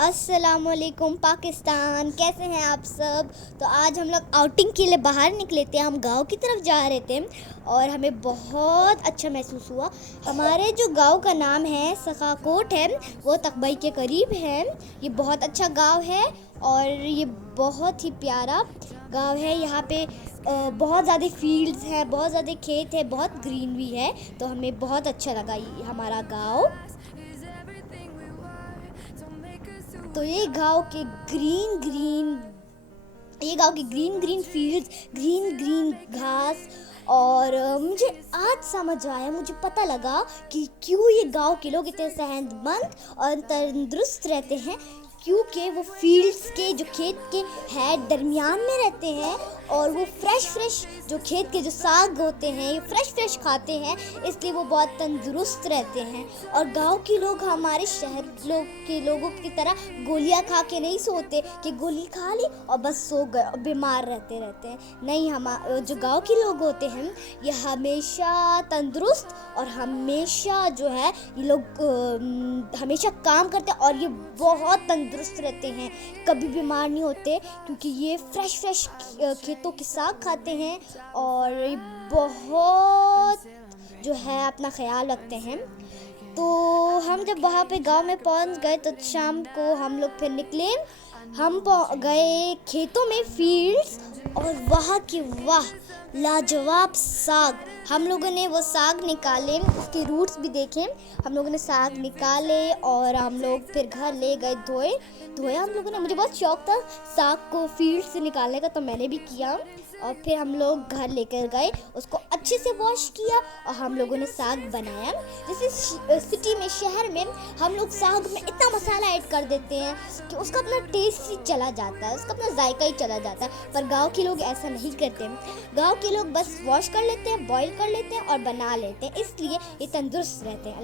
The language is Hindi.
अस्सलामुअलैकुम पाकिस्तान, कैसे हैं आप सब। तो आज हम लोग आउटिंग के लिए बाहर निकले थे। हम गांव की तरफ जा रहे थे और हमें बहुत अच्छा महसूस हुआ। हमारे जो गांव का नाम है सखाकोट है, वो तकबई के करीब है। ये बहुत अच्छा गांव है और ये बहुत ही प्यारा गांव है। यहाँ पे बहुत ज़्यादा फील्ड्स हैं, बहुत ज़्यादा खेत है, बहुत ग्रीनरी है। तो हमें बहुत अच्छा लगा ये हमारा गांव। तो ये गांव के green green fields, green green घास। और मुझे आज समझ आया, मुझे पता लगा कि क्यों ये गांव के लोग इतने सेहतमंद और तंदुरुस्त रहते हैं। क्योंकि वो फील्ड्स के जो खेत के है दरमियान में रहते हैं और वो फ्रेश जो खेत के जो साग होते हैं ये फ्रेश खाते हैं, इसलिए वो बहुत तंदुरुस्त रहते हैं। और गांव के लोग हमारे शहर के लोगों की तरह गोलियां खा के नहीं सोते कि गोली खा ली और बस सो गए और बीमार रहते हैं। नहीं, हम जो गांव के लोग होते हैं ये हमेशा तंदुरुस्त और हमेशा जो है ये लोग हमेशा काम करते हैं और ये बहुत तंदुरुस्त रहते हैं, कभी बीमार नहीं होते क्योंकि ये फ्रेश खेतों के साग खाते हैं और ये बहुत जो है अपना ख्याल रखते हैं। तो हम जब वहाँ पे गांव में पहुँच गए तो शाम को हम लोग फिर निकले। हम गए खेतों में, फील्ड्स, और वहाँ के वाह लाजवाब साग। हम लोगों ने वो साग निकाले, उसके रूट्स भी देखे। हम लोगों ने साग निकाले और हम लोग फिर घर ले गए, धोए हम लोगों ने। मुझे बहुत शौक था साग को फील्ड से निकालने का, तो मैंने भी किया। और फिर हम लोग घर लेकर गए, उसको अच्छे से वॉश किया और हम लोगों ने साग बनाया। जैसे सिटी में, शहर में हम लोग साग में इतना मसाला ऐड कर देते हैं कि उसका अपना टेस्ट ही चला जाता है, उसका अपना जायका ही चला जाता है। पर गांव के लोग ऐसा नहीं करते। गांव के लोग बस वॉश कर लेते हैं, बॉईल कर लेते हैं और बना लेते हैं, इसलिए ये तंदुरुस्त रहते हैं।